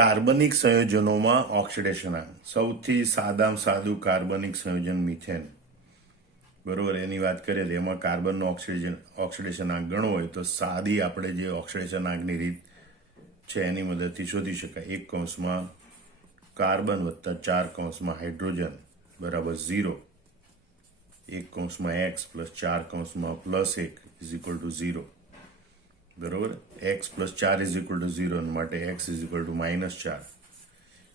કાર્બનિક સંયોજનોમાં ઓક્સિડેશન આંક સૌથી સાદામાં સાદું કાર્બનિક સંયોજન મિથેન, બરોબર, એની વાત કરીએ તો એમાં કાર્બનનો ઓક્સિડેશન આંક ગણવો હોય તો સાદી આપણે જે ઓક્સિડેશન આંકની રીત છે એની મદદથી શોધી શકાય. 1 કાર્બન વત્તા 4 હાઇડ્રોજન બરાબર 0, 1 x plus 4 plus 1 is equal two 0, બરોબર. x plus 4 is equal two 0 માટે x ઇઝ ઇક્વલ ટુ -4.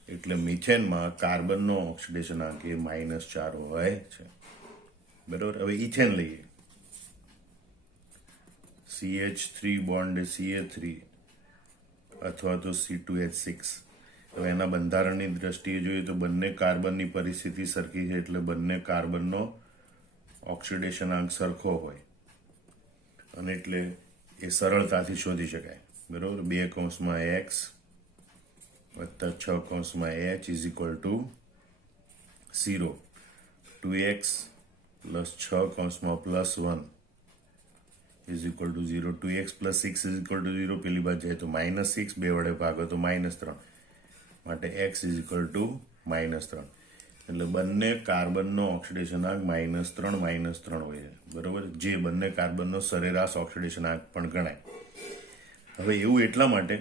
એટલે મિથેનમાં કાર્બનનો ઓક્સિડેશન આંક એ -4 હોય છે, બરોબર. હવે ઇથેન લઈએ, CH3 બોન્ડ CA3 અથવા તો C2H6. હવે એના બંધારણની દ્રષ્ટિએ જોઈએ તો બંને કાર્બનની પરિસ્થિતિ સરખી છે, એટલે બંને કાર્બનનો ઓક્સિડેશન આંક સરખો હોય અને એટલે એ સરળતાથી શોધી શકાય, બરોબર. 2 x વત્તા 6 h is equal two 0, 2x plus 6 plus 1 is equal two 0, 2x plus 6 is equal two 0. પેલી બાજુ જાય તો -6, 2 વડે ભાગો તો -3, માટે x ઇઝ ઇક્વલ ટુ -3. એટલે બંને કાર્બનનો ઓક્સિડેશન આંક -3 હોય છે, બરોબર, જે બંને કાર્બનનો સરેરાશ ઓક્સિડેશન આંક પણ ગણાય. હવે એવું એટલા માટે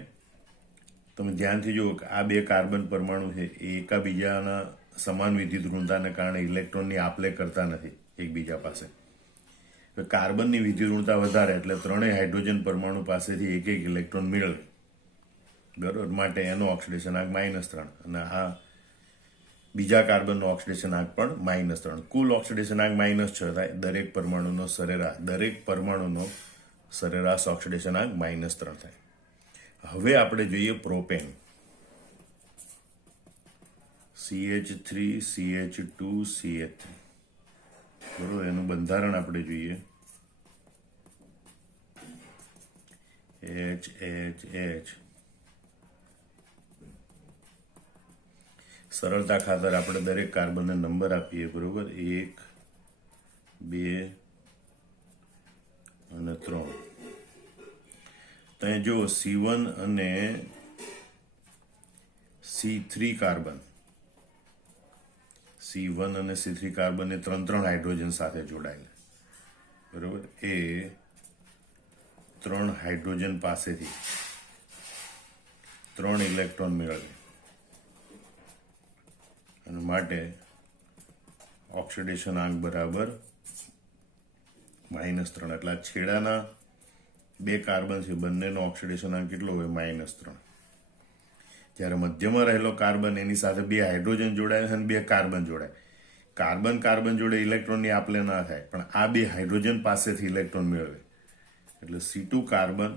તમે ધ્યાનથી જુઓ કે આ બે કાર્બન પરમાણુ છે એ એકાબીજાના સમાન વિદ્યુત ઋણતાને કારણે ઇલેક્ટ્રોનની આપ-લે કરતા નથી એકબીજા પાસે. કાર્બનની વિદ્યુત ઋણતા વધારે એટલે ત્રણેય હાઇડ્રોજન પરમાણુ પાસેથી એક ઇલેક્ટ્રોન મેળવે, બરોબર, માટે એનો ઓક્સિડેશન આંક -3 અને આ બીજા કાર્બનનો ઓક્સિડેશન આંક પણ -3. કુલ ઓક્સિડેશન આંક -6 થાય. દરેક પરમાણુનો સરેરાશ ઓક્સિડેશન આંક -3 થાય. હવે આપણે જોઈએ પ્રોપેન, CH3 CH2 CH3, બરોબર. એનું બંધારણ આપણે જોઈએ, H. સરળતા ખાતર આપણે દરેક કાર્બનને નંબર આપીએ, બરોબર, 1 2 અને 3. ત્યાં જો C1 અને C3 કાર્બન, C1 અને C3 કાર્બન એ 3 હાઇડ્રોજન સાથે જોડાયેલા, બરોબર. એ 3 હાઇડ્રોજન પાસેથી 3 ઇલેક્ટ્રોન મેળવે અને માટે ઓક્સિડેશન આંક બરાબર -3. એટલે આ છેડાના બે કાર્બન છે બંનેનો ઓક્સિડેશન આંક કેટલો હોય? -3. જ્યારે મધ્યમાં રહેલો કાર્બન એની સાથે 2 હાઇડ્રોજન જોડાય અને 2 કાર્બન જોડાય. કાર્બન જોડે ઇલેક્ટ્રોનની આપ-લે ના થાય, પણ આ 2 હાઇડ્રોજન પાસેથી ઇલેક્ટ્રોન મેળવે. એટલે C2 કાર્બન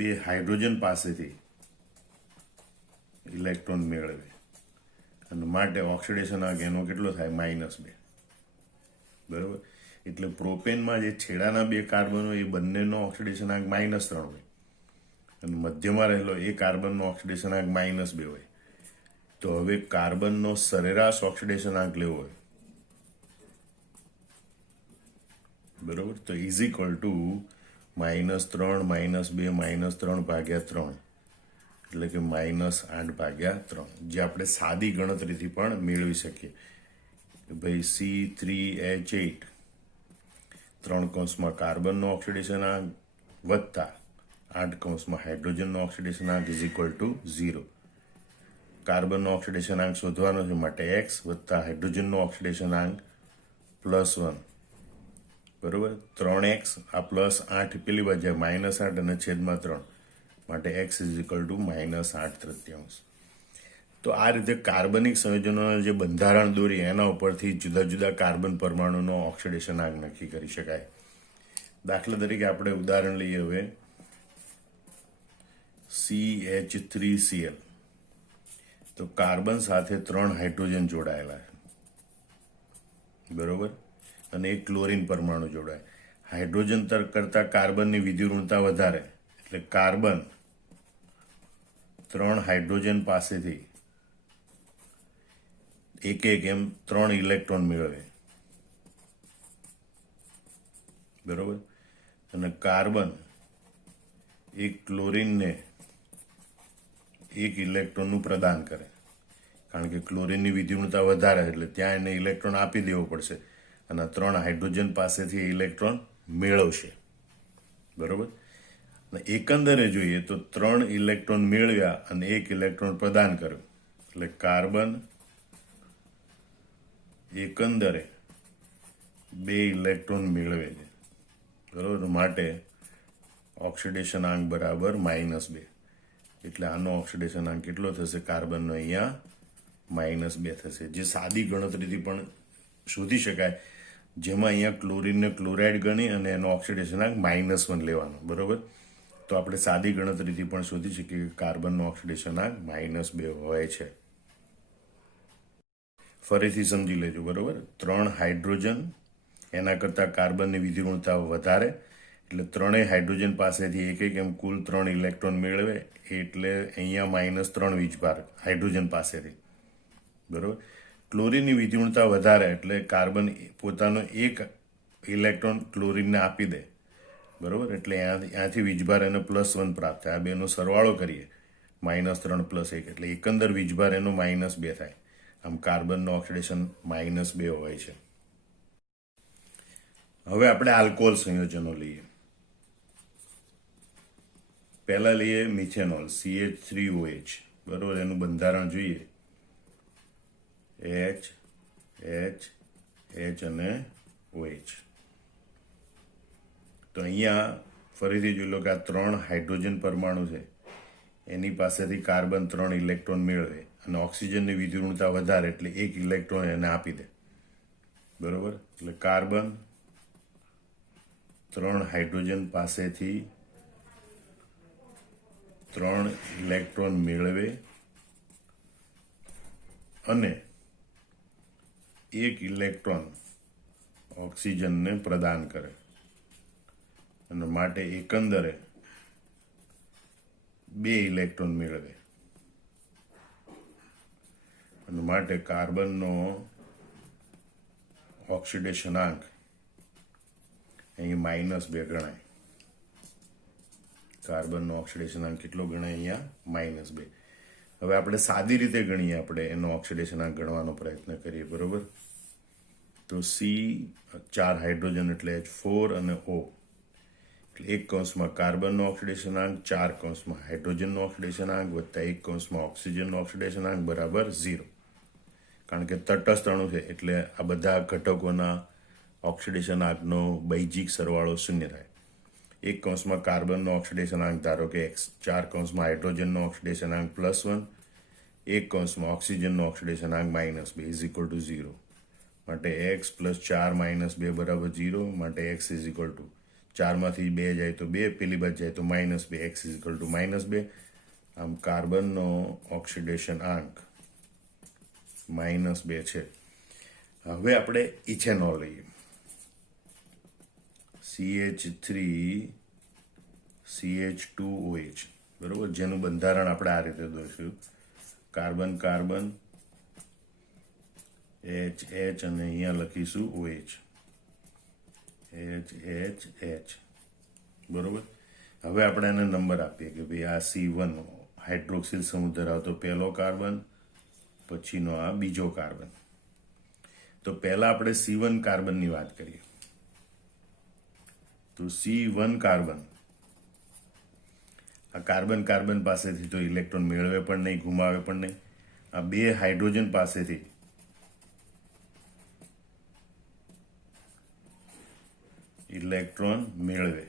2 હાઇડ્રોજન પાસેથી ઇલેક્ટ્રોન મેળવે અને માટે ઓક્સિડેશન આંક એનો કેટલો થાય? -2, બરોબર. એટલે પ્રોપેનમાં જે છેડાના 2 કાર્બનો એ બંનેનો ઓક્સિડેશન આંક -3 હોય અને મધ્યમાં રહેલો એ કાર્બનનો ઓક્સિડેશન આંક -2 હોય. તો હવે કાર્બનનો સરેરાશ ઓક્સિડેશન આંક લેવો હોય, બરોબર, તો ઇઝ ઇક્વલ ટુ -3 -2 -3 ભાગ્યા 3, એટલે કે -8/3, જે આપણે સાદી ગણતરીથી પણ મેળવી શકીએ. ભાઈ C3H8 3 કાર્બનનો ઓક્સિડેશન આંક વત્તા 8 હાઇડ્રોજનનો ઓક્સિડેશન આંક ઇઝ ઇક્વલ ટુ 0. કાર્બનનો ઓક્સિડેશન આંક શોધવાનો છે, માટે x વત્તા હાઇડ્રોજનનો ઓક્સિડેશન આંક +1, બરોબર. 3x આ +8 પેલી બાજુ -8 અને છેદમાં 3, માટે x ઇઝ ઇક્વલ ટુ -8/3. તો આ રીતે કાર્બનિક સંયોજનોના જે બંધારણ દોરી એના ઉપરથી જુદા જુદા કાર્બન પરમાણુનો ઓક્સિડેશન આંક નક્કી કરી શકાય. દાખલા તરીકે આપણે ઉદાહરણ લઈએ હવે CH3Cl. તો કાર્બન સાથે 3 હાઇડ્રોજન જોડાયેલા છે, બરોબર, અને એક ક્લોરીન પરમાણુ જોડાય. હાઇડ્રોજન કરતા કાર્બનની વિદ્યુત ઋણતા વધારે એટલે કાર્બન 3 હાઇડ્રોજન પાસેથી એક એમ 3 ઇલેક્ટ્રોન મેળવે, બરોબર. અને કાર્બન એક ક્લોરીનને એક ઇલેક્ટ્રોનનું પ્રદાન કરે, કારણ કે ક્લોરીનની વિદ્યુમતા વધારે એટલે ત્યાં એને ઇલેક્ટ્રોન આપી દેવો પડશે અને 3 હાઇડ્રોજન પાસેથી ઇલેક્ટ્રોન મેળવશે. બરોબર. એકંદરે જોઈએ તો 3 ઇલેક્ટ્રોન મેળવ્યા અને 1 ઇલેક્ટ્રોન પ્રદાન કર્યો, એટલે કાર્બન એકંદરે 2 ઇલેક્ટ્રોન મેળવે છે. બરોબર. માટે ઓક્સિડેશન આંક બરાબર -2. એટલે આનો ઓક્સિડેશન આંક કેટલો થશે? કાર્બનનો અહીંયા -2 થશે, જે સાદી ગણતરીથી પણ શોધી શકાય, જેમાં અહીંયા ક્લોરીનને ક્લોરાઇડ ગણી અને એનો ઓક્સિડેશન આંક -1 લેવાનો. બરોબર. તો આપણે સાદી ગણતરીથી પણ શોધી શકીએ કે કાર્બનનો ઓક્સિડેશન આંક -2 હોય છે. ફરીથી સમજી લેજો. બરોબર. 3 હાઇડ્રોજન, એના કરતાં કાર્બનની વિદ્યુગુણતા વધારે, એટલે 3 હાઇડ્રોજન પાસેથી એક એમ કુલ 3 ઇલેક્ટ્રોન મેળવે, એટલે અહીંયા -3 વીજભાર હાઇડ્રોજન પાસેથી. બરોબર. ક્લોરીનની વિદ્યુગુણતા વધારે એટલે કાર્બન પોતાનો એક ઇલેક્ટ્રોન ક્લોરીનને આપી દે. બરોબર. એટલે ત્યાંથી વીજભાર એને +1 પ્રાપ્ત થાય. આ બેનો સરવાળો કરીએ, -3 + 1 એટલે એકંદર વીજભાર એનો -2 થાય. આમ કાર્બનનો ઓક્સિડેશન -2 હોય છે. હવે આપણે આલ્કોહોલ સંયોજનો લઈએ. પહેલા લઈએ મિથેનોલ, CH3OH. બરોબર. એનું બંધારણ જોઈએ, H, H, H અને OH. તો અહીંયા ફરીથી જોઈ લો કે આ 3 હાઇડ્રોજન પરમાણુ છે, એની પાસેથી કાર્બન 3 ઇલેક્ટ્રોન મેળવે અને ઓક્સિજનની વિદ્યુગુણતા વધારે એટલે 1 ઇલેક્ટ્રોન એને આપી દે. બરોબર. એટલે કાર્બન 3 હાઇડ્રોજન પાસેથી 3 ઇલેક્ટ્રોન મેળવે અને 1 ઇલેક્ટ્રોન ઓક્સિજનને પ્રદાન કરે, અને માટે એકંદરે 2 ઇલેક્ટ્રોન મેળવે, અને માટે કાર્બનનો ઓક્સિડેશન આંક અહીં -2 ગણાય. કાર્બનનો ઓક્સિડેશન આંક કેટલો ગણાય? અહીંયા -2. હવે આપણે સાદી રીતે ગણીએ, આપણે એનો ઓક્સિડેશન આંક ગણવાનો પ્રયત્ન કરીએ. બરોબર. તો C 4 હાઇડ્રોજન એટલે H4 અને O, એટલે 1 કૌંસમાં કાર્બનનો ઓક્સિડેશન આંક, 4 કૌંસમાં હાઇડ્રોજનનો ઓક્સિડેશન આંક વત્તા 1 કૌંસમાં ઓક્સિજનનો ઓક્સિડેશન આંક બરાબર 0. કારણ કે તટસ્થ અણુ છે એટલે આ બધા ઘટકોના ઓક્સિડેશન આંકનો બૈજિક સરવાળો 0 થાય. 1 કૌંસમાં કાર્બનનો ઓક્સિડેશન આંક ધારો કે x, 4 કૌંસમાં હાઇડ્રોજનનો ઓક્સિડેશન આંક +1, 1 કૌંસમાં ઓક્સિજનનો ઓક્સિડેશન આંક -2 ઇઝ ઇક્વલ ટુ 0. માટે x + 4 - 2 બરાબર 0. માટે x ઇઝ ઇક્વલ ટુ 4માંથી 2 જાય તો 2, પેલી બાજુ જાય તો -2, x ઇઝ ઇક્વલ ટુ -2. આમ કાર્બનનો ઓક્સિડેશન આંક -2 છે. હવે આપણે ઇથેનોલ લઈએ, CH3CH2OH. બરોબર. જેનું બંધારણ આપણે આ રીતે દોરીશું, કાર્બન કાર્બન, H H અને અહીંયા લખીશું OH, H H H. બરોબર. હવે આપણે એને નંબર આપીએ કે ભાઈ આ C1 હાઇડ્રોક્સિલ સમૂહ ધરાવતો પહેલો કાર્બન, પછીનો આ બીજો કાર્બન. તો પહેલા આપણે C1 કાર્બનની વાત કરીએ. તો C1 કાર્બન, આ કાર્બન કાર્બન પાસેથી તો ઇલેક્ટ્રોન મેળવે પણ નહીં, ગુમાવે પણ નહીં. આ 2 હાઇડ્રોજન પાસેથી ઇલેક્ટ્રોન મેળવે,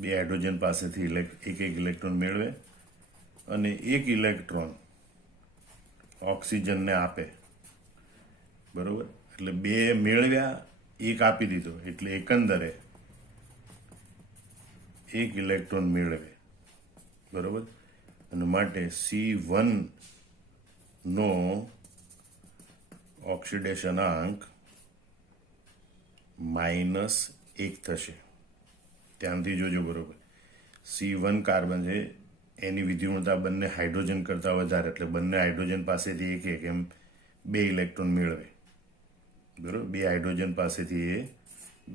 2 હાઇડ્રોજન પાસેથી એક ઇલેક્ટ્રોન મેળવે અને 1 ઇલેક્ટ્રોન ઓક્સિજનને આપે. બરોબર. એટલે 2 મેળવ્યા, 1 આપી દીધો, એટલે એકંદરે 1 ઇલેક્ટ્રોન મેળવે. બરોબર. અને માટે C1 નો ઓક્સિડેશન આંક -1 થશે. ધ્યાનથી જોજો. બરોબર. C1 કાર્બન છે, એની વિદ્યુગુણતા બંને હાઇડ્રોજન કરતાં વધારે, એટલે બંને હાઇડ્રોજન પાસેથી એક એમ 2 ઇલેક્ટ્રોન મેળવે. બરોબર. 2 હાઇડ્રોજન પાસેથી એ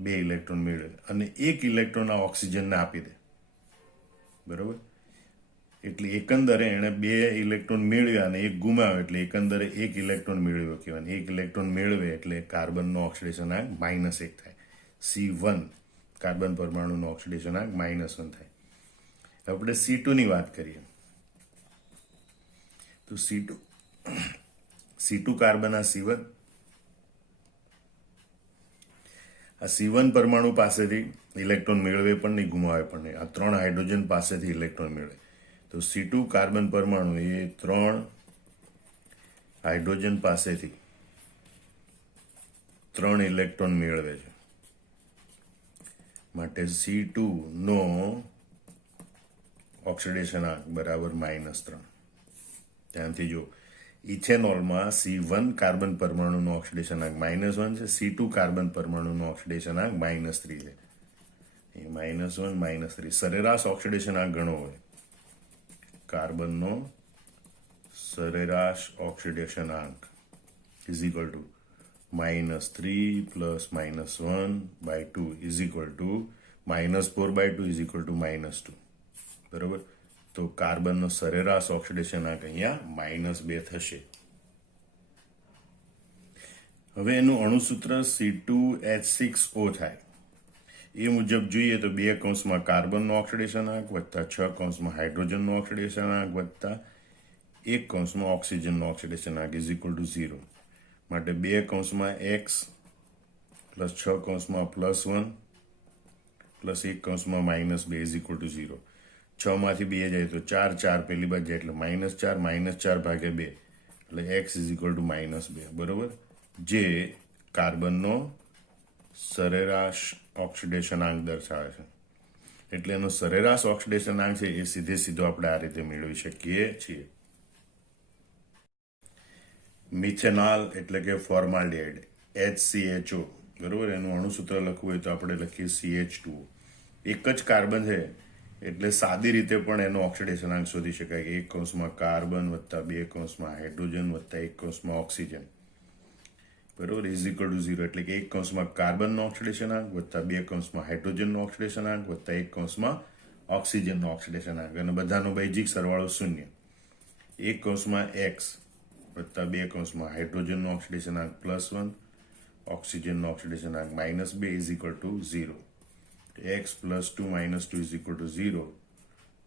2 ઇલેક્ટ્રોન મેળવે અને 1 ઇલેક્ટ્રોન આ ઓક્સિજનને આપી દે. બરોબર. એટલે એકંદરે એણે 2 ઇલેક્ટ્રોન મેળવ્યા અને 1 ગુમાવ્યો, એટલે એકંદરે 1 ઇલેક્ટ્રોન મેળવ્યો કહેવાય. 1 ઇલેક્ટ્રોન મેળવે એટલે કાર્બનનો ઓક્સિડેશનાંક -1 થાય. C1 કાર્બન પરમાણુનો ઓક્સિડેશનાંક -1 થાય. આપણે C2 ની વાત કરીએ તો C2 કાર્બન આ C1 પરમાણુ પાસેથી ઇલેક્ટ્રોન મેળવે પણ નહીં, ગુમાવે પણ નહીં. આ 3 હાઇડ્રોજન પાસેથી ઇલેક્ટ્રોન મેળવે. તો C2 કાર્બન પરમાણુ એ 3 હાઇડ્રોજન પાસેથી 3 ઇલેક્ટ્રોન મેળવે છે. માટે C2 નો ઓક્સિડેશનાંક બરાબર -3. ધ્યાનથી જો, ઇથેનોલમાં C1 કાર્બન પરમાણુનો ઓક્સિડેશનાંક -1 છે, C2 કાર્બન પરમાણુનો ઓક્સિડેશનાંક -3 છે. એ -1 -3 સરેરાશ ઓક્સિડેશનાંક ગણો હોય. કાર્બનનો સરેરાશ ઓક્સિડેશનાંક is equal to -3 + -1/2 is equal to -4/2 is equal to -2. બરોબર? તો કાર્બનનો સરેરાશ ઓક્સિડેશનાંક અહીંયા -2 થશે. હવે એનું અણુસૂત્ર C2H6O થાય. એ મુજબ જોઈએ તો 2 કૌંસમાં કાર્બનનો ઓક્સિડેશનાંક વત્તા 6 કૌંસમાં હાઇડ્રોજનનો ઓક્સિડેશનાંક વત્તા 1 કૌંસમાં ઓક્સિજનનો ઓક્સિડેશનાંક ઇઝ ઇક્વલ ટુ 0. માટે 2 કૌંસમાં x પ્લસ 6 કૌંસમાં +1 પ્લસ 1 કૌંસમાં -2 ઇઝ ઇક્વલ ટુ 0. 6 માંથી 2 જાય તો 4, 4 પેલી બાજુ જાય એટલે -4, -4 ભાગ્યા 2 એટલે x ઇઝ ઇક્વલ ટુ -2. બરોબર? જે કાર્બનનો સરેરાશ ઓક્સિડેશનાંક દર્શાવે છે. એટલે એનો સરેરાશ ઓક્સિડેશનાંક છે એ સીધો આપણે આ રીતે મેળવી શકીએ છીએ. મિથેનોલ એટલે કે ફોર્માલ્ડિહાઇડ HCHO. બરોબર? એનું અણુસૂત્ર લખવું હોય તો આપણે લખીએ CH2O. એક જ કાર્બન છે એટલે સાદી રીતે પણ એનો ઓક્સિડેશનાંક શોધી શકાય. 1 કૌંસમાં કાર્બન વત્તા 2 કૌંસમાં હાઇડ્રોજન વત્તા 1 કૌંસમાં ઓક્સિજન. બરોબર? Is equal two 0. એટલે કે 1 કૌંસમાં કાર્બનનો ઓક્સિડેશનાંક વત્તા 2 કૌંસમાં હાઇડ્રોજનનો ઓક્સિડેશનાંક વત્તા 1 કૌંસમાં ઓક્સિજનનો ઓક્સિડેશનાંક, અને બધાનો બેઝિક સરવાળો 0. 1 કૌંસમાં x વત્તા 2 કૌંસમાં હાઇડ્રોજનનો ઓક્સિડેશનાંક +1, ઓક્સિજનનો ઓક્સિડેશનાંક -2 is equal two 0. x +2 -2 is equal two 0.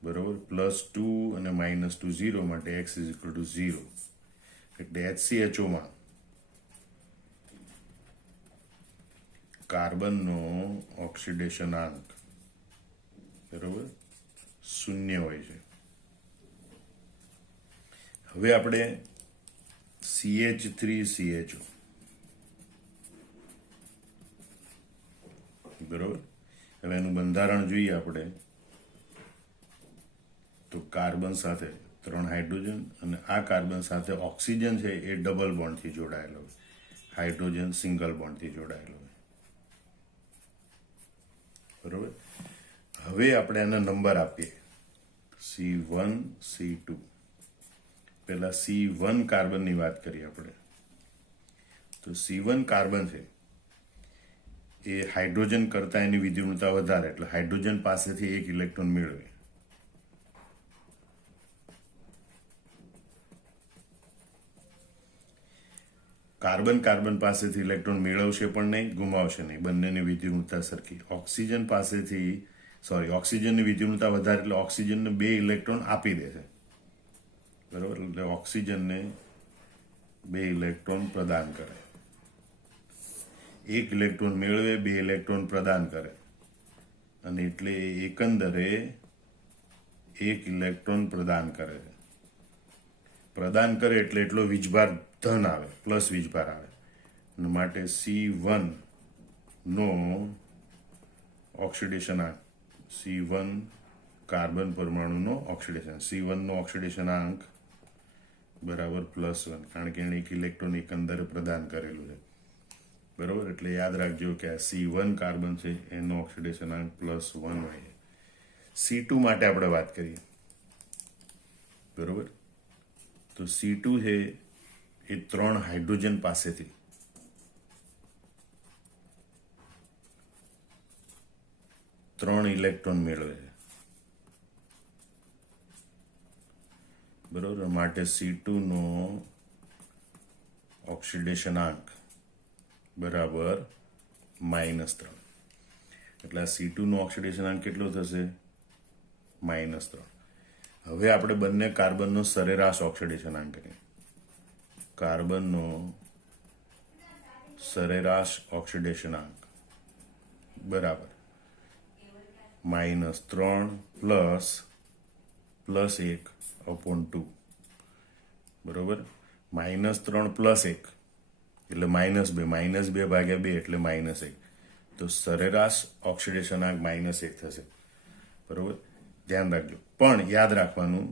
બરોબર? +2 અને -2 0 માટે x ઇઝ ઇક્વલ ટુ 0. એટલે HCHOમાં કાર્બનનો ઓક્સિડેશનાંક બરોબર 0 હોય છે. હવે આપણે CH3CHO બરોબર. હવે એનું બંધારણ જોઈએ આપણે તો કાર્બન સાથે 3 હાઇડ્રોજન અને આ કાર્બન સાથે ઓક્સિજન છે એ ડબલ બોન્ડથી જોડાયેલો હોય, હાઇડ્રોજન સિંગલ બોન્ડથી જોડાયેલો હોય. બરોબર? હવે આપણે એના નંબર આપીએ C1 C2. પહેલા C1 કાર્બનની વાત કરીએ આપણે તો C1 કાર્બન છે એ હાઇડ્રોજન કરતા એની વિદ્યુતતા વધારે, એટલે હાઇડ્રોજન પાસેથી 1 ઇલેક્ટ્રોન મેળવે. કાર્બન પાસેથી ઇલેક્ટ્રોન મેળવશે પણ નહીં, ગુમાવશે નહીં. બંનેની વિદ્યુતતા સરખી. ઓક્સિજનની વિદ્યુતતા વધારે એટલે ઓક્સિજનને 2 ઇલેક્ટ્રોન આપી દેશે. બરોબર? એટલે ઓક્સિજનને 2 ઇલેક્ટ્રોન પ્રદાન કરે. 1 ઇલેક્ટ્રોન મેળવે, 2 ઇલેક્ટ્રોન પ્રદાન કરે, અને એટલે એકંદરે 1 ઇલેક્ટ્રોન પ્રદાન કરે છે. પ્રદાન કરે એટલે એટલો વીજભાર ધન આવે, પ્લસ વીજભાર આવે. માટે C1 નો ઓક્સિડેશનાંક, C1 કાર્બન પરમાણુનો ઓક્સિડેશન, C1 નો ઓક્સિડેશનાંક બરાબર +1, કારણ કે એને 1 ઇલેક્ટ્રોન એકંદરે પ્રદાન કરેલું છે. બરોબર? એટલે યાદ રાખજો કે આ C1 કાર્બન છે એનો ઓક્સિડેશનાંક +1 હોય. C2 માટે આપણે વાત કરીએ. બરોબર? તો C2 છે એ 3 હાઇડ્રોજન પાસેથી 3 ઇલેક્ટ્રોન મેળવે છે. બરોબર. માટે C2 નો ઓક્સિડેશનાંક બરાબર -3. એટલે આ C2 નો ઓક્સિડેશનાંક કેટલો થશે? -3. હવે આપણે બંને કાર્બનનો સરેરાશ ઓક્સિડેશનાંક કરીએ. કાર્બનનો સરેરાશ ઓક્સિડેશનાંક બરાબર -3 +1/2. બરોબર. -3 +1 એટલે -2, -2 ભાગ્યા 2 એટલે -1. તો સરેરાશ ઓક્સિડેશનાંક -1 થશે. બરોબર. ધ્યાન રાખજો. પણ યાદ રાખવાનું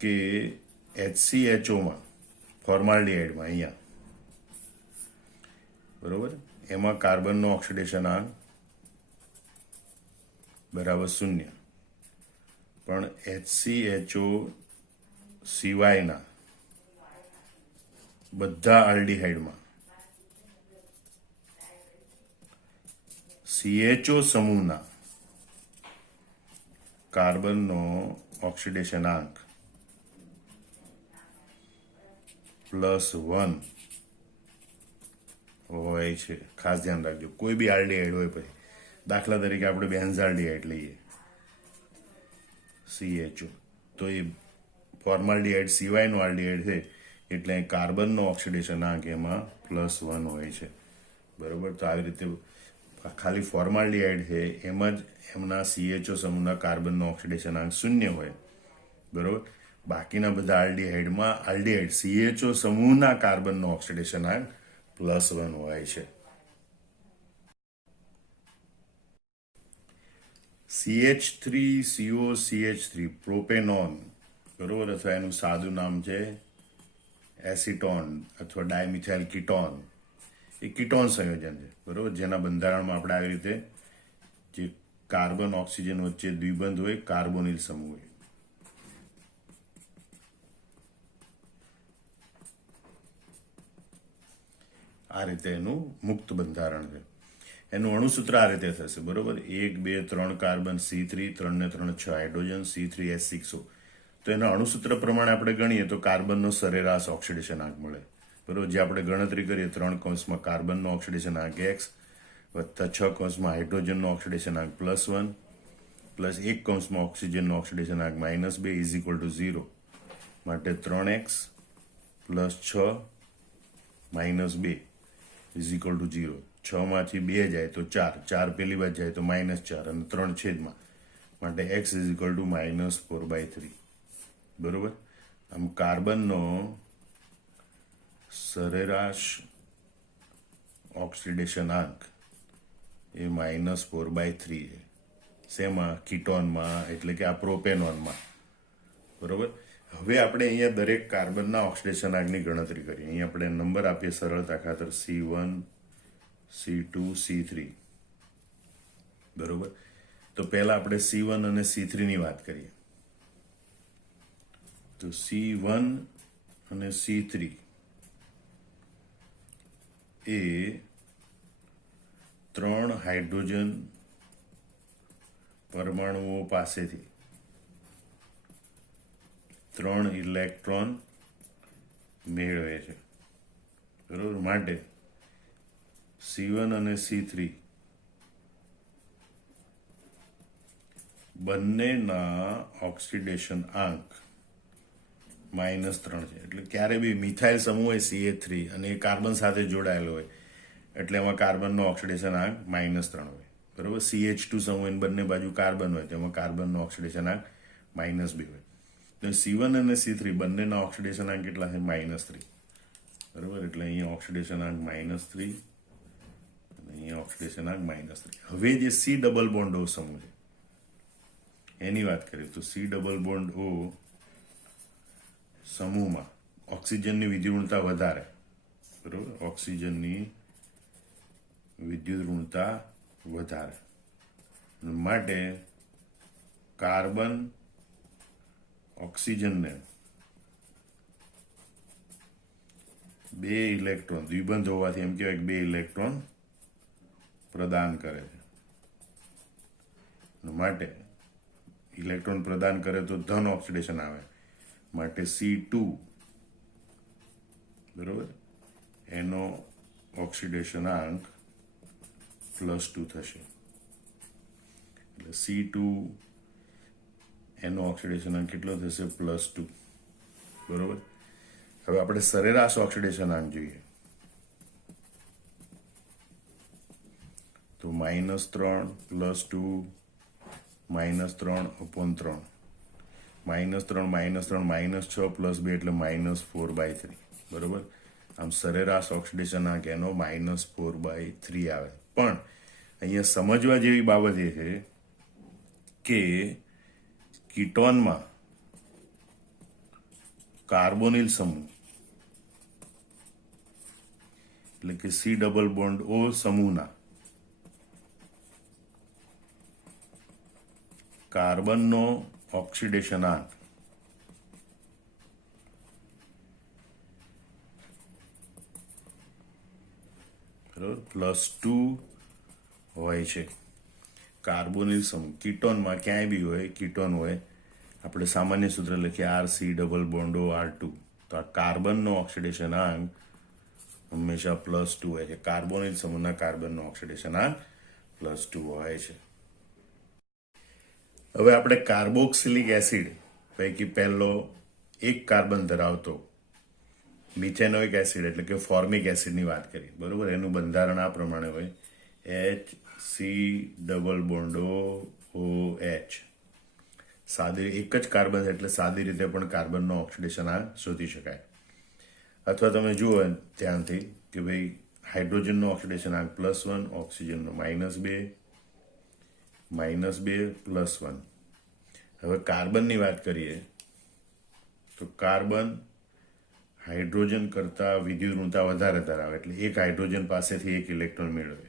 કે HCHOમાં ફોર્માલ્ડિહાઇડમાં અહીંયા બરોબર એમાં કાર્બનનો ઓક્સિડેશનાંક બરાબર 0. પણ HCHO સિવાયના બધા આલ્ડિહાઇડમાં CHO સમૂહના કાર્બનનો ઓક્સિડેશનાંક +1 હોય છે. ખાસ ધ્યાન રાખજો. કોઈ બી આલ્ડિહાઇડ હોય, પછી દાખલા તરીકે આપણે બેન્ઝાલ્ડિહાઇડ લઈએ CHO, તો એ ફોર્માલ્ડિહાઇડ સિવાયનો આલ્ડિહાઇડ છે એટલે કાર્બનનો ઓક્સિડેશનાંક એમાં +1 હોય છે. બરોબર. તો આવી રીતે ખાલી ફોર્માલ્ડિહાઇડ છે એમાં જ એમના CHO સમૂહના કાર્બનનો ઓક્સિડેશનાંક 0 હોય. બરોબર. બાકીના બધા આલ્ડિહાઇડ CHO સમૂહના કાર્બનનો ઓક્સિડેશનાંક +1 હોય છે. CH3COCH3 પ્રોપેનોન, બરોબર, અથવા એનું સાદું નામ છે એસિટોન અથવા ડાયમિથાઇલ કીટોન. એ કીટોન સંયોજન છે. બરોબર. જેના બંધારણમાં આપણે આવી રીતે જે કાર્બન ઓક્સિજન વચ્ચે દ્વિબંધ હોય, કાર્બોનિલ સમૂહ હોય. આ રીતે એનું મુક્ત બંધારણ છે. એનું અણુસૂત્ર આ રીતે થશે. બરોબર. 1 2 3 કાર્બન C3, 3 ને 3 6 હાઇડ્રોજન C3H6O. તો એના અણુસૂત્ર પ્રમાણે આપણે ગણીએ તો કાર્બનનો સરેરાશ ઓક્સિડેશનાંક મળે. બરોબર. જે આપણે ગણતરી કરીએ 3 કૌંસમાં કાર્બનનો ઓક્સિડેશનાંક X વત્તા 6 કૌંસમાં હાઇડ્રોજનનો ઓક્સિડેશનાંક +1 પ્લસ 1 કૌંસમાં ઓક્સિજનનો ઓક્સિડેશનાંક -2 = 0. માટે 3x + 6 -2 = 0. 6 માંથી 2 જાય તો 4, 4 પેલી બાજુ જાય તો -4 અને 3 છેદમાં, માટે x = -4/3. બરોબર. આમ કાર્બનનો સરેરાશ ઓક્સિડેશનાંક એ -4/3 છે. શેમાં? કીટોનમાં, એટલે કે આ પ્રોપેનોનમાં. બરોબર. હવે આપણે અહીંયા દરેક કાર્બનના ઓક્સિડેશનાંકની ગણતરી કરીએ. અહીંયા આપણે નંબર આપીએ સરળતા ખાતર C1, C2, C3. બરોબર. તો પહેલા આપણે C1 અને C3 ની વાત કરીએ. તો C1 અને C3 એ 3 હાઇડ્રોજન પરમાણુઓ પાસેથી 3 ઇલેક્ટ્રોન મેળવે છે. બરોબર. માટે C1 અને C3 બંનેના ઓક્સિડેશન આંક -3 છે. એટલે ક્યારે બી મિથાઇલ સમૂહ હોય CH3 અને એ કાર્બન સાથે જોડાયેલો હોય એટલે એમાં કાર્બનનો ઓક્સિડેશન આંક -3 હોય. બરોબર. CH2 સમૂહ બંને બાજુ કાર્બન હોય તેમાં કાર્બનનો ઓક્સિડેશન આંક -2 હોય. તો C1 અને C3 બંનેના ઓક્સિડેશન આંક કેટલા છે? -3. બરોબર. એટલે અહીંયા ઓક્સિડેશન આંક -3 અને અહીંયા ઓક્સિડેશન આંક -3. હવે જે C ડબલ બોન્ડ O સમૂહ છે એની વાત કરીએ તો C ડબલ બોન્ડ O સમૂહમાં ઓક્સિજનની વિદ્યુત વધારે. બરોબર. ઓક્સિજનની વિદ્યુત વધારે માટે કાર્બન ઓક્સિજનને 2 ઇલેક્ટ્રોન, દ્વિબંધ હોવાથી એમ કહેવાય કે 2 ઇલેક્ટ્રોન પ્રદાન કરે છે. માટે ઇલેક્ટ્રોન પ્રદાન કરે તો ધન ઓક્સિડેશન આવે. માટે C2 બરોબર એનો ઓક્સિડેશનાંક +2 થશે. એટલે C2 એનો ઓક્સિડેશનાંક કેટલો થશે? +2 બરોબર. હવે આપણે સરેરાશ ઓક્સિડેશનાંક જોઈએ તો -3 +2 -3/3 -3 -3 -6 +2 એટલે -4/3 બરોબર. આમ સરેરાશ ઓક્સિડેશનાંક એનો -4/3 આવે. પણ અહીંયા સમજવા જેવી બાબત એ છે કે કીટોનમાં કાર્બોનિલ સમૂહ એટલે કે C ડબલ બોન્ડ O સમૂહના કાર્બનનો ઓક્સિડેશનાંક +2 હોય છે. કાર્બોનિલ સમૂહ કીટોનમાં ક્યાંય બી હોય, કીટોન હોય, આપણે સામાન્ય સૂત્ર લખીએ RC double bond O R2. તો આ કાર્બનનો ઓક્સિડેશનાંક હંમેશા +2 હોય છે. કાર્બોનિલ સમૂહના કાર્બનનો ઓક્સિડેશનાંક +2 હોય છે. હવે આપણે કાર્બોક્સિલિક એસિડ પૈકી પહેલો એક કાર્બન ધરાવતો મિથેનોઇક એસિડ એટલે કે ફોર્મિક એસિડની વાત કરી બરોબર. એનું બંધારણ આ પ્રમાણે હોય HC ડબલ બોન્ડ OH. સાદી એક જ કાર્બન એટલે સાદી રીતે પણ કાર્બનનો ઓક્સિડેશનાંક શોધી શકાય. અથવા તમે જુઓ ધ્યાનથી કે ભાઈ હાઇડ્રોજનનો ઓક્સિડેશનાંક +1, ઓક્સિજનનો -2 +1. હવે કાર્બનની વાત કરીએ તો કાર્બન હાઇડ્રોજન કરતા વિદ્યુત ઋણતા વધારે ધરાવે એટલે એક હાઇડ્રોજન પાસેથી એક ઇલેક્ટ્રોન મેળવે.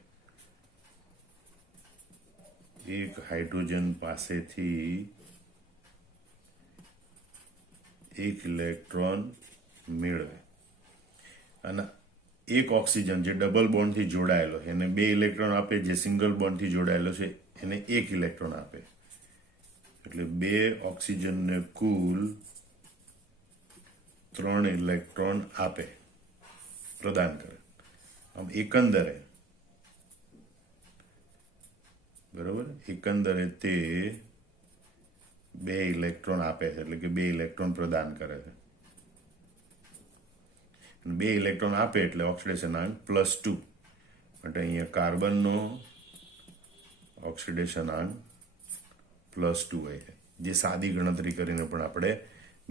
એક હાઇડ્રોજન પાસેથી એક ઇલેક્ટ્રોન મેળવે અને એક ઓક્સિજન જે ડબલ બોન્ડથી જોડાયેલો એને 2 ઇલેક્ટ્રોન આપે, જે સિંગલ બોન્ડથી જોડાયેલો છે એને 1 ઇલેક્ટ્રોન આપે. એટલે 2 ઓક્સિજનને કુલ 3 ઇલેક્ટ્રોન આપે, પ્રદાન કરે. આમ એકંદરે બરોબર એકંદરે તે 2 ઇલેક્ટ્રોન આપે છે એટલે કે 2 ઇલેક્ટ્રોન પ્રદાન કરે છે. 2 ઇલેક્ટ્રોન આપે એટલે ઓક્સિડેશનાંક +2 માટે અહીંયા કાર્બનનો ઓક્સિડેશનાંક +2 હોય છે, જે સાદી ગણતરી કરીને પણ આપણે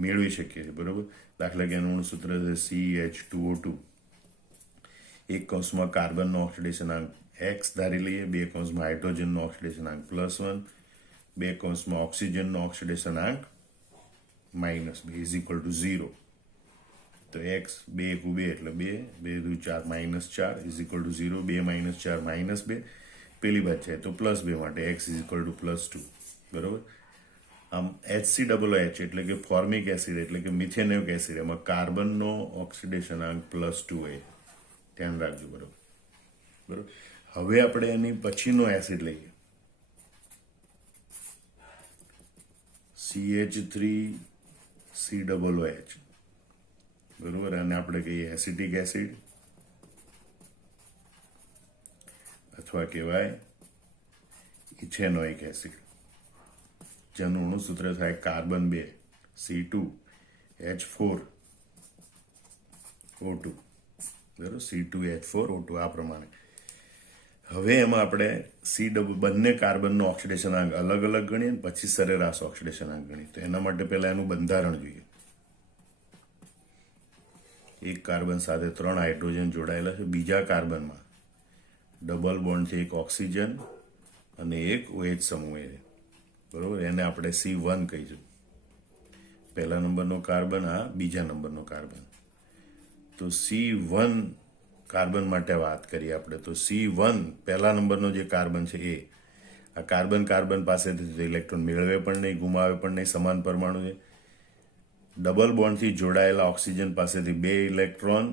મેળવી શકીએ છીએ બરોબર. દાખલા કે એનું સૂત્ર છે CH2O2. એક કૌંસમાં કાર્બનનો ઓક્સિડેશનાંક X ધારી લઈએ, 2 કૌંસમાં હાઇડ્રોજનનો ઓક્સિડેશનાંક +1, 2 કૌંસમાં ઓક્સિજનનો ઓક્સિડેશનાંક -2 = 0. તો X 2 × 2 એટલે 2, 2 × 4 -4 = 0, 2 - 4 -2. પેલી બાદ છે તો +2 માટે X = +2 બરોબર. આમ HCOOH એટલે કે ફોર્મિક એસિડ એટલે કે મિથેનોઇક એસિડ એમાં કાર્બનનો ઓક્સિડેશનાંક +2 હોય. ધ્યાન રાખજો બરોબર. હવે આપણે એની પછીનો એસિડ લઈએ CH3COOH બરોબર. અને આપણે કહીએ એસિટિક એસિડ અથવા કહેવાય ઇથેનોઇક એસિડ, જેનું અણુસૂત્ર થાય કાર્બન 2 C2H4O2 બરોબર. C2H4O2 આ પ્રમાણે. હવે એમાં આપણે બંને કાર્બનનો ઓક્સિડેશનાંક અલગ અલગ ગણીએ પછી સરેરાશ ઓક્સિડેશનાંક ગણીએ. તો એના માટે પહેલા એનું બંધારણ જોઈએ. એક કાર્બન સાથે 3 હાઇડ્રોજન જોડાયેલા છે. બીજા કાર્બનમાં ડબલ બોન્ડથી એક ઓક્સિજન અને એક OH સમૂહ છે બરોબર. એને આપણે C1 કહીશું. પહેલા નંબરનો કાર્બન, આ બીજા નંબરનો કાર્બન. તો C1 કાર્બન માટે વાત કરીએ આપણે તો C1 પહેલા નંબરનો જે કાર્બન છે એ આ કાર્બન પાસેથી ઇલેક્ટ્રોન મેળવે પણ નહીં, ગુમાવે પણ નહીં, સમાન પરમાણુ છે. ડબલ બોન્ડથી જોડાયેલા ઓક્સિજન પાસેથી 2 ઇલેક્ટ્રોન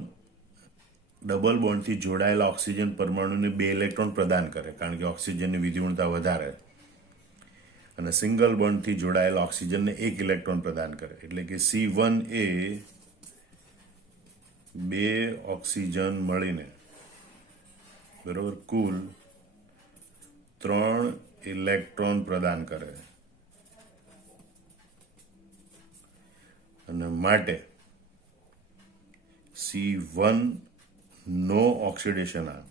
ડબલ બોન્ડથી જોડાયેલા ઓક્સિજન પરમાણુને 2 ઇલેક્ટ્રોન પ્રદાન કરે કારણ કે ઓક્સિજનની વિદ્યુતતા વધારે. અને સિંગલ બોન્ડથી જોડાયેલા ઓક્સિજનને 1 ઇલેક્ટ્રોન પ્રદાન કરે. એટલે કે C1 એ 2 ઓક્સિજન મળીને બરોબર કુલ 3 ઇલેક્ટ્રોન પ્રદાન કરે અને માટે C1 નો ઓક્સિડેશન આંક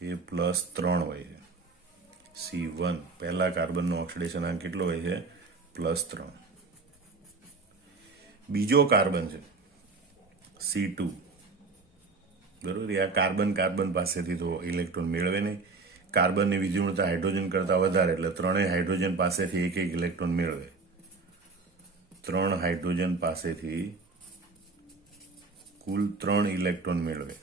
એ +3 હોય છે. C1 પહેલા કાર્બનનો ઓક્સિડેશન આંક કેટલો હોય છે? +3. બીજો કાર્બન છે C2 બરોબર. આ કાર્બન પાસેથી તો ઇલેક્ટ્રોન મેળવે નહીં. કાર્બનની વિદ્યુતતા હાઇડ્રોજન કરતા વધારે એટલે ત્રણેય હાઇડ્રોજન પાસેથી એક ઇલેક્ટ્રોન મેળવે. 3 હાઇડ્રોજન પાસેથી કુલ 3 ઇલેક્ટ્રોન મેળવે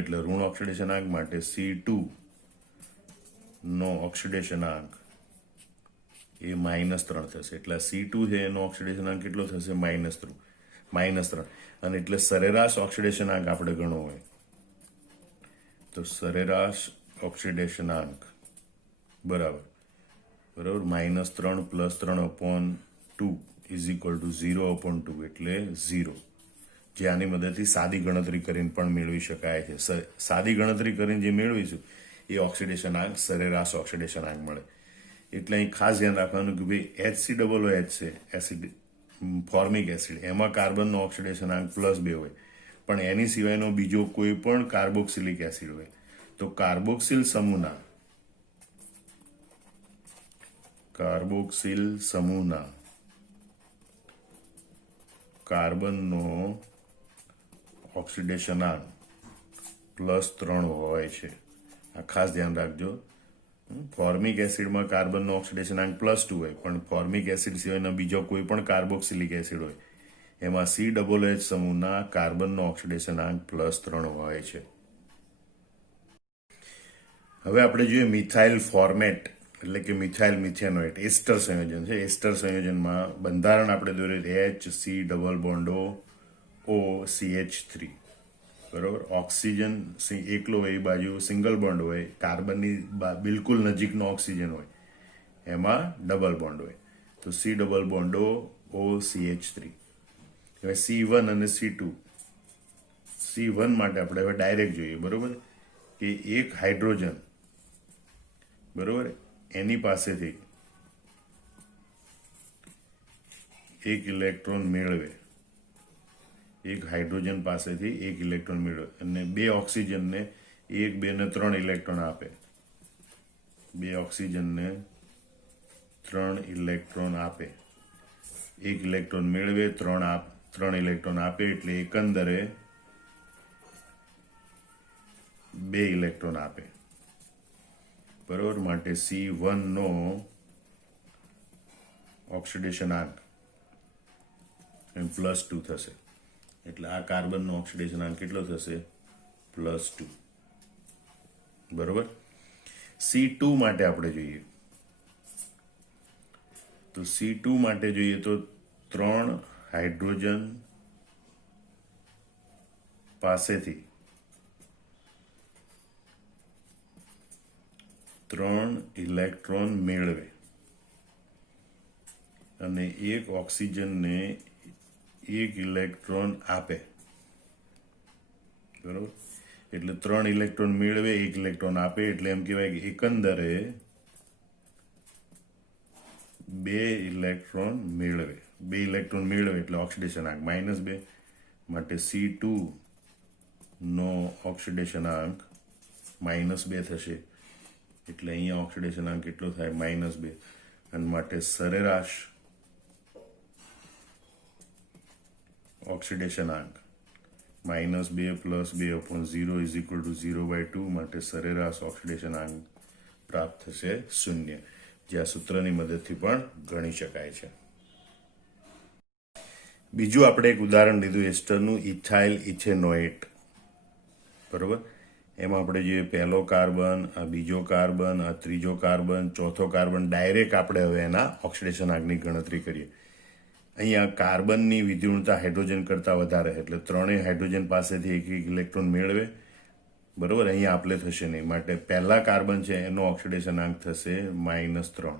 એટલે ઋણ ઓક્સિડેશન આંક માટે C2 નો ઓક્સિડેશન આંક એ -3 થશે. એટલે C2 છે એનો ઓક્સિડેશન આંક કેટલો થશે? -3. અને એટલે સરેરાશ ઓક્સિડેશન આંક આપણે ગણવો હોય તો સરેરાશ ઓક્સિડેશન આંક બરાબર -3 + 3/2 = 0/2 એટલે 0. જે આની મદદથી સાદી ગણતરી કરીને પણ મેળવી શકાય છે. સાદી ગણતરી કરીને જે મેળવીશું એ ઓક્સિડેશન આંક સરેરાશ ઓક્સિડેશન આંક મળે. એટલે અહીં ખાસ ધ્યાન રાખવાનું કે ભાઈ HCOOH છે એસિડ, ફોર્મિક એસિડ, એમાં કાર્બનનો ઓક્સિડેશન આંક +2 હોય, પણ એની સિવાયનો બીજો કોઈ પણ કાર્બોક્સિલિક એસિડ હોય તો કાર્બોક્સિલ સમૂહના કાર્બનનો ઓક્સિડેશન આંક +3 હોય છે. આ ખાસ ધ્યાન રાખજો. ફોર્મિક એસિડમાં કાર્બનનો ઓક્સિડેશન આંક +2 હોય, પણ ફોર્મિક એસિડ સિવાયનો બીજો કોઈ પણ કાર્બોક્સિલિક એસિડ હોય એમાં COOH સમૂહના કાર્બનનો ઓક્સિડેશન આંક +3 હોય છે. હવે આપણે જોઈએ મિથાઇલ ફોર્મેટ એટલે કે મિથાઇલ મિથેનોઇટ એસ્ટર સંયોજન છે. એસ્ટર સંયોજનમાં બંધારણ આપણે દોર્યું HCOOCH3 બરોબર. ઓક્સિજન એકલો હોય એ બાજુ સિંગલ બોન્ડ હોય, કાર્બનની બિલકુલ નજીકનો ઓક્સિજન હોય એમાં ડબલ બોન્ડ હોય તો COOCH3. હવે C1 અને C2. C1 માટે આપણે હવે ડાયરેક્ટ જોઈએ બરોબર કે એક હાઇડ્રોજન બરોબર એની પાસેથી એક ઇલેક્ટ્રોન મેળવે, એક હાઇડ્રોજન પાસેથી એક ઇલેક્ટ્રોન મેળવે અને 2 ઓક્સિજનને 1, 2 ને 3 ઇલેક્ટ્રોન આપે. 2 ઓક્સિજનને 3 ઇલેક્ટ્રોન આપે. 1 ઇલેક્ટ્રોન મેળવે, 3 ઇલેક્ટ્રોન આપે એટલે એકંદરે 2 ઇલેક્ટ્રોન આપે બરોબર. માટે C1 નો ઓક્સિડેશન આંક +2 થશે. એટલે આ કાર્બનનો ઓક્સિડેશન આંક કેટલો થશે? +2 બરોબર. C2 માટે આપણે જોઈએ તો C2 માટે જોઈએ તો 3 હાઇડ્રોજન પાસેથી 3 ઇલેક્ટ્રોન મેળવે અને 1 ઓક્સિજનને 1 ઇલેક્ટ્રોન આપે બરોબર. એટલે 3 ઇલેક્ટ્રોન મેળવે, 1 ઇલેક્ટ્રોન આપે એટલે એમ કહેવાય કે એકંદરે 2 ઇલેક્ટ્રોન મેળવે. 2 ઇલેક્ટ્રોન મેળવે એટલે ઓક્સિડેશન આંક -2. માટે C2 નો ઓક્સિડેશન આંક -2 થશે. એટલે અહીંયા ઓક્સિડેશન આંક કેટલો થાય? -2. અને માટે સરેરાશ ઓક્સિડેશન આંક -2 + 2/0 = 0/2. માટે સરેરાશ ઓક્સિડેશન આંક પ્રાપ્ત થશે 0, જે આ સૂત્રની મદદથી પણ ગણી શકાય છે. બીજું આપણે એક ઉદાહરણ લીધું એસ્ટરનું, ઇથાઇલ ઇથેનોઇટ બરોબર. એમાં આપણે જોઈએ પહેલો કાર્બન, આ બીજો કાર્બન, આ ત્રીજો કાર્બન, ચોથો કાર્બન. ડાયરેક્ટ આપણે હવે એના ઓક્સિડેશન આંકની ગણતરી કરીએ. અહીંયા કાર્બનની વિદ્યુતતા હાઇડ્રોજન કરતાં વધારે એટલે ત્રણેય હાઇડ્રોજન પાસેથી એક ઇલેક્ટ્રોન મેળવે બરોબર, અહીંયા આપણે થશે નહીં, માટે પહેલા કાર્બન છે એનો ઓક્સિડેશનાંક થશે -3.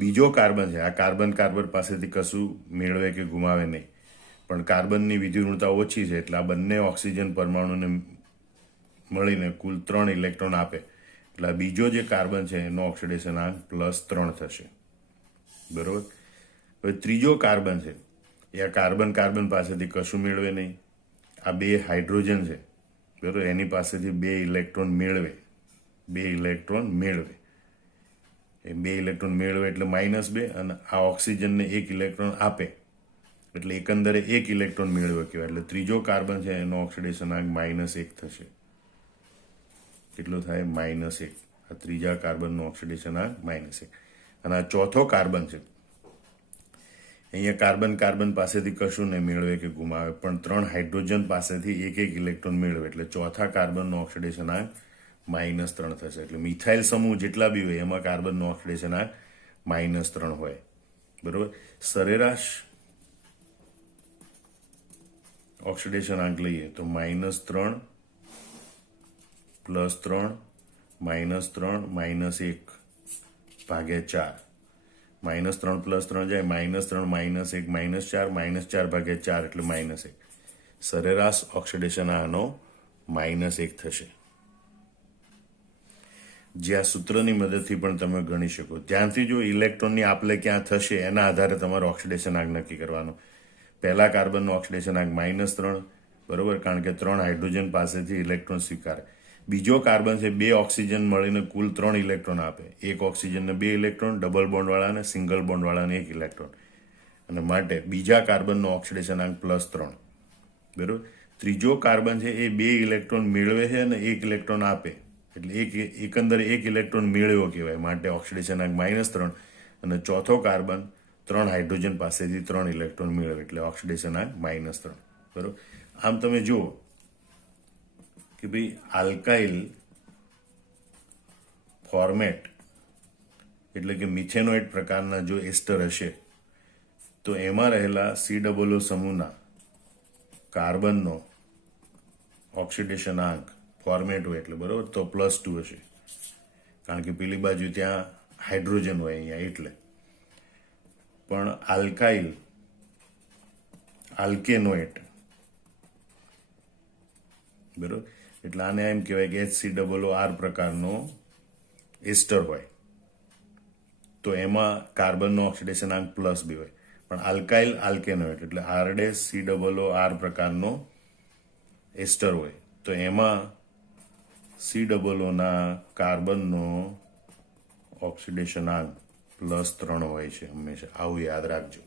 બીજો કાર્બન છે, આ કાર્બન કાર્બન પાસેથી કશું મેળવે કે ગુમાવે નહીં, પણ કાર્બનની વિદ્યુતઋણતા ઓછી છે એટલે આ બંને ઓક્સિજન પરમાણુને મળીને કુલ 3 ઇલેક્ટ્રોન આપે, એટલે આ બીજો જે કાર્બન છે એનો ઓક્સિડેશનાંક +3 થશે. બરોબર. હવે ત્રીજો કાર્બન છે એ આ કાર્બન કાર્બન પાસેથી કશું મેળવે નહીં, આ 2 હાઇડ્રોજન છે, બરોબર, એની પાસેથી 2 ઇલેક્ટ્રોન મેળવે, 2 ઇલેક્ટ્રોન મેળવે, એ 2 ઇલેક્ટ્રોન મેળવે એટલે -2, અને આ ઓક્સિજનને 1 ઇલેક્ટ્રોન આપે એટલે એકંદરે 1 ઇલેક્ટ્રોન મેળવ્યો કહેવાય. એટલે ત્રીજો કાર્બન છે એનો ઓક્સિડેશનાંક -1 થશે. કેટલો થાય? -1. આ ત્રીજા કાર્બનનો ઓક્સિડેશનાંક -1. અને આ ચોથો કાર્બન છે, અહીંયા કાર્બન કાર્બન પાસેથી કશું નહીં મેળવે કે ગુમાવે, પણ 3 હાઇડ્રોજન પાસેથી 1 ઇલેક્ટ્રોન મેળવે, એટલે ચોથા કાર્બનનો ઓક્સિડેશનાંક -3 થશે. એટલે મિથાઇલ સમૂહ જેટલા બી હોય એમાં કાર્બનનો ઓક્સિડેશનાંક -3 હોય. બરોબર. સરેરાશ ઓક્સિડેશનાંક લઈએ તો -3 +3 -3 -1 ભાગ્યા 4, -3 +3 જાય -3 -1 -4 ભાગ્યા 4 એટલે -1. સરેરાશ ઓક્સિડેશન આનો -1 થશે. જે આ સૂત્રની મદદથી પણ તમે ગણી શકો. ત્યાંથી જો ઇલેક્ટ્રોનની આપલે ક્યાં થશે એના આધારે તમારો ઓક્સિડેશનાંક નક્કી કરવાનો. પહેલા કાર્બનનો ઓક્સિડેશનાંક -3, બરોબર, કારણ કે 3 હાઇડ્રોજન પાસેથી ઇલેક્ટ્રોન સ્વીકારે. બીજો કાર્બન છે, 2 ઓક્સિજન મળીને કુલ 3 ઇલેક્ટ્રોન આપે, એક ઓક્સિજનને 2 ઇલેક્ટ્રોન, ડબલ બોન્ડવાળાને, સિંગલ બોન્ડવાળાને 1 ઇલેક્ટ્રોન, અને માટે બીજા કાર્બનનો ઓક્સિડેશનાંક +3. બરોબર. ત્રીજો કાર્બન છે એ 2 ઇલેક્ટ્રોન મેળવે છે અને 1 ઇલેક્ટ્રોન આપે, એટલે એકંદરે 1 ઇલેક્ટ્રોન મેળવ્યો કહેવાય, માટે ઓક્સિડેશનાંક -3. અને ચોથો કાર્બન 3 હાઇડ્રોજન પાસેથી 3 ઇલેક્ટ્રોન મેળવે એટલે ઓક્સિડેશનાંક -3. બરોબર. આમ તમે જુઓ કે ભાઈ આલ્કાઇલ ફોર્મેટ એટલે કે મિથેનોઇડ પ્રકારના જો એસ્ટર હશે તો એમાં રહેલા COO સમૂહના કાર્બનનો ઓક્સિડેશનાંક ફોર્મેટ હોય એટલે, બરોબર, તો +2 હશે, કારણ કે પેલી બાજુ ત્યાં હાઇડ્રોજન હોય અહીંયા એટલે. પણ આલ્કેનોઇડ, બરોબર, એટલે આને એમ કહેવાય કે HCOOR પ્રકારનો એસ્ટર હોય તો એમાં કાર્બનનો ઓક્સિડેશનાંક +2 હોય. પણ આલ્કાઇલ આલ્કેનોઇડ એટલે RDCOOR પ્રકારનો એસ્ટર હોય તો એમાં COOના કાર્બનનો ઓક્સિડેશનાંક +3 હોય છે હંમેશા. આવું યાદ રાખજો.